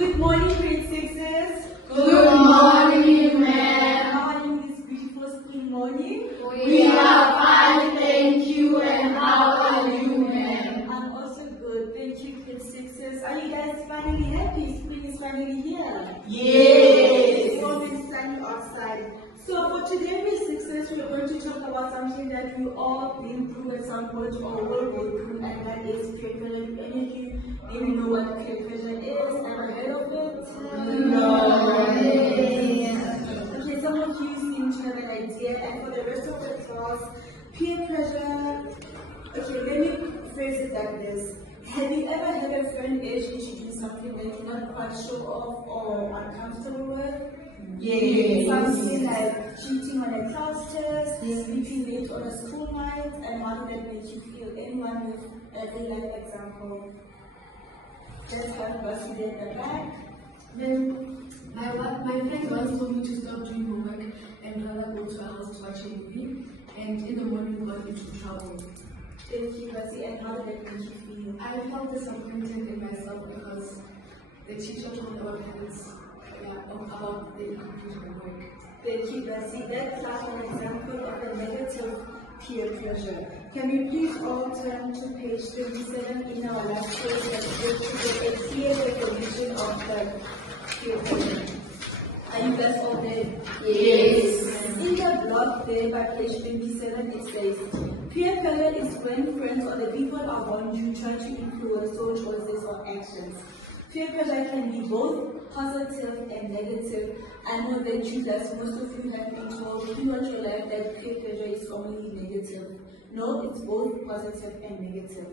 Good morning, grade sixes. Good morning, ma'am. How are you this beautiful spring morning? We are fine, thank you. And how are you, ma'am? I'm also good. Thank you, grade sixes. Are you guys finally happy? Spring is finally here. Yes. It's always sunny outside. So for today, grade sixes, we're going to talk about something that we all been through at some point or will go through, and that is peer pressure. Any of you even know what peer pressure is? Ever heard of it? No. Okay, some of you seem to have an idea, and for the rest of the class, peer pressure. Okay, let me phrase it like this. Have you ever had a friend urge you to do something that you're not quite sure of or uncomfortable with? Yes. Something like cheating on a class test, sleeping late on a school night, and how did that make you feel? Anyone with a real life example? Let's have Basi at the back. Then my friend once told me to stop doing homework and rather go to a house to watch a movie, and in the morning got into trouble. Thank you, Basi, and how did that make you feel? I felt disappointed in myself because the teacher told our parents about the inclusion of work. Thank you, Basi. That's like an example of a negative peer pressure. Can we please all turn to page 27 in our last page that gives you a clear definition of the peer pressure? Are you guys all there? Yes. In the block there by page 27 it says, peer pressure is when friends or the people around you try to influence your choices or actions. Peer pressure can be both positive and negative. I know that you guys, most of you have been told throughout your life that peer pressure is only negative. No, it's both positive and negative.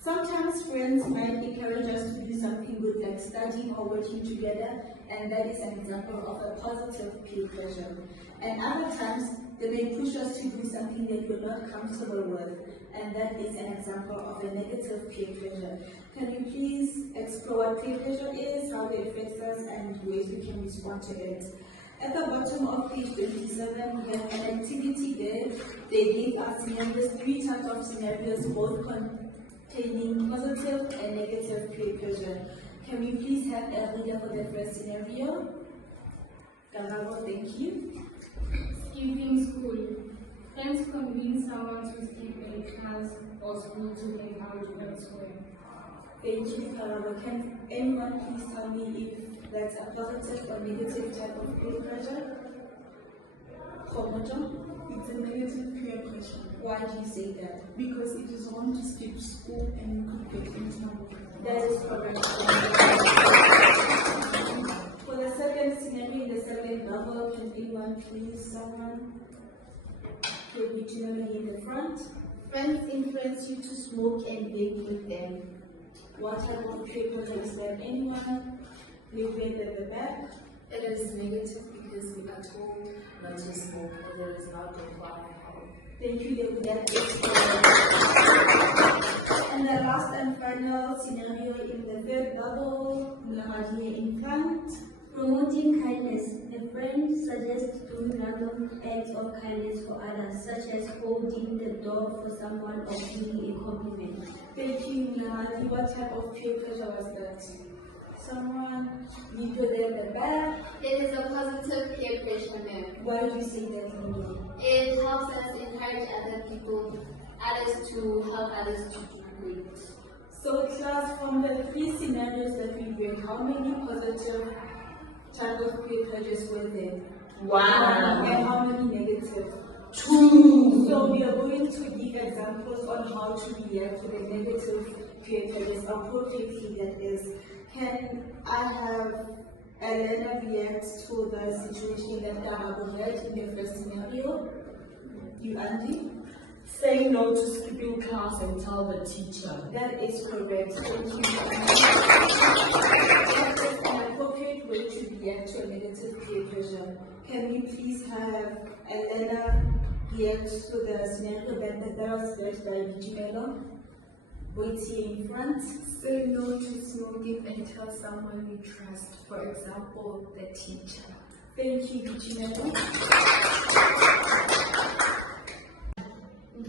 Sometimes friends might encourage us to do something good like studying or working together, and that is an example of a positive peer pressure. And other times, they may push us to do something that we're not comfortable with, and that is an example of a negative peer pressure. Can you please explore what peer pressure is, how it affects us, and ways we can respond to it? At the bottom of page 27, we have an activity there. They give us scenarios, 3 types of scenarios, both containing positive and negative peer pressure. Can we please have a reader for the first scenario? Galavo, thank you. Skipping school. Friends convince someone to skip a class or school to hang out elsewhere. Thank you, Galavo. Can anyone please tell me if that's a positive or negative type of peer pressure? Homojo? It's a negative peer pressure Why do you say that? because it is wrong to skip school and you could get in trouble. That is correct. For the second scenario in the second level, can anyone please someone put me generally in the front? Friends influence you to smoke and vape with them. What type of peer pressure is that? Anyone? Please wait at the back. It is negative because we are told not to smoke and there is not good for our health. Thank you, David. That is correct. And the last and final scenario in the third bubble, Mlamadi in front. Promoting kindness. A friend suggests doing random acts of kindness for others, such as holding the door for someone or giving a compliment. Thank you, Mlamadi. What type of peer pressure was that? Someone, you go there at the back. It is a positive peer pressure, ma'am. Why do you say that, Lulu? It helps us encourage others to help others to do great. So class, from the 3 scenarios that we read, how many positive type of peer pressures were there? Wow. And how many negative? 2. So we are going to give examples on how to react to the negative peer pressures appropriately, that is. Can I have Elena react to the situation that Galabo had in the first scenario? You, Andy? Say no to skipping class and tell the teacher. That is correct. Thank you. That is an appropriate way to react to a negative peer pressure. Can we please have Elena react to the scenario that was read by Vigimelo? Wait here in front. Say no to smoking and tell someone you trust, for example, the teacher. Thank you, Vigimelo.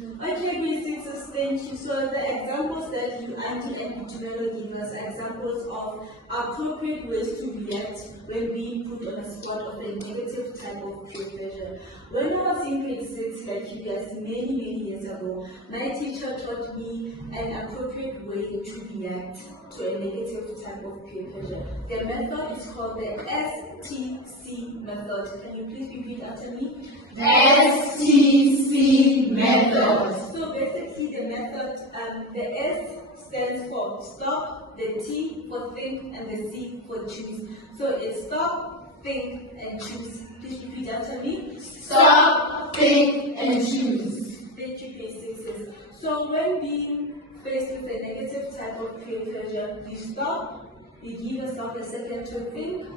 Okay, grade sixes, thank you. So the examples that you Auntie and Junelo give us are examples of appropriate ways to react when being put on a spot of a negative type of peer pressure. When I was in grade 6, like you guys, many years ago, my teacher taught me an appropriate way to react to a negative type of peer pressure. The method is called the STC method. Can you please repeat after me? STC method. So basically the method, the S stands for stop, the T for think, and the C for choose. So it's stop, think, and choose. Please repeat after me. Stop, think, and choose. Thank you, grade sixes. So when being faced with a negative type of peer pressure, you stop, you give yourself a second to think,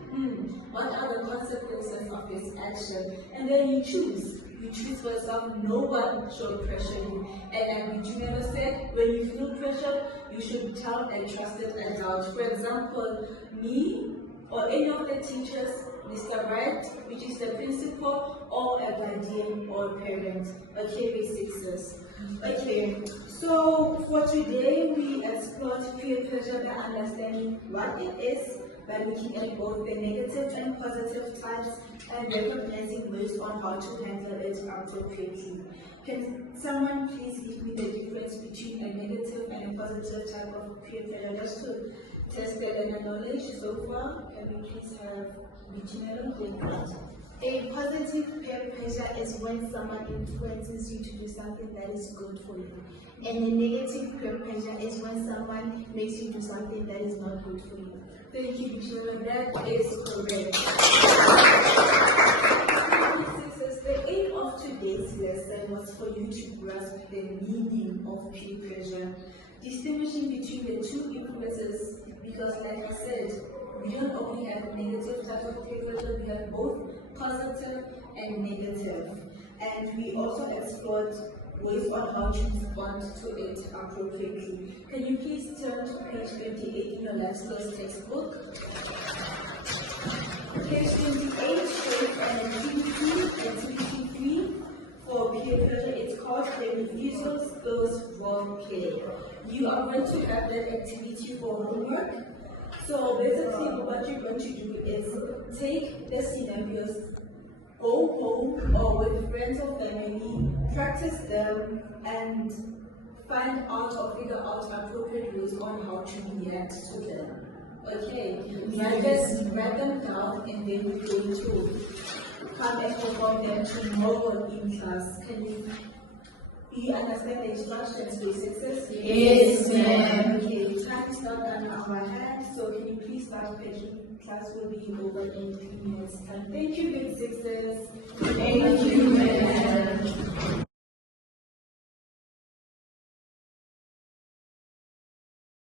what are the consequences of this action? And then you choose. You choose for yourself, no one should pressure you. And like you never said, when you feel pressured, you should tell a trusted adult. For example, me or any of the teachers, Mr. Wright, which is the principal, or a guardian or parent. Okay, grade sixes. Okay, so for today we explored peer pressure by understanding what it is, by looking at both the negative and positive types and recognizing ways on how to handle it appropriately. Can someone please give me the difference between a negative and a positive type of peer pressure, just to test the learner knowledge so far? Can we please have Virginia take that? A positive peer pressure is when someone influences you to do something that is good for you. And a negative peer pressure is when someone makes you do something that is not good for you. Thank you, Virginia. That is correct. The aim of today's lesson was for you to grasp the meaning of peer pressure, distinguishing between the two influences, because like I said, we don't only have negative type of peer pressure, we have both positive and negative. And we also explored ways on how to respond to it appropriately. Can you please turn to page 28 in your life skills textbook? Page 28 shows an activity 3 for peer pressure. It's called the refusal skills role play. You are going to have that activity for homework. So basically what you're going to do is take the scenarios, go home or with friends or family, practice them and find out or figure out appropriate ways on how to react to them. Okay, write them down and then we're going to come and perform them tomorrow in class. Do you understand the instructions, grade sixes? Yes, ma'am. Okay, time is not done on our hands, so can you please start picking? Class will be over in 3 minutes time. Thank you, grade sixes.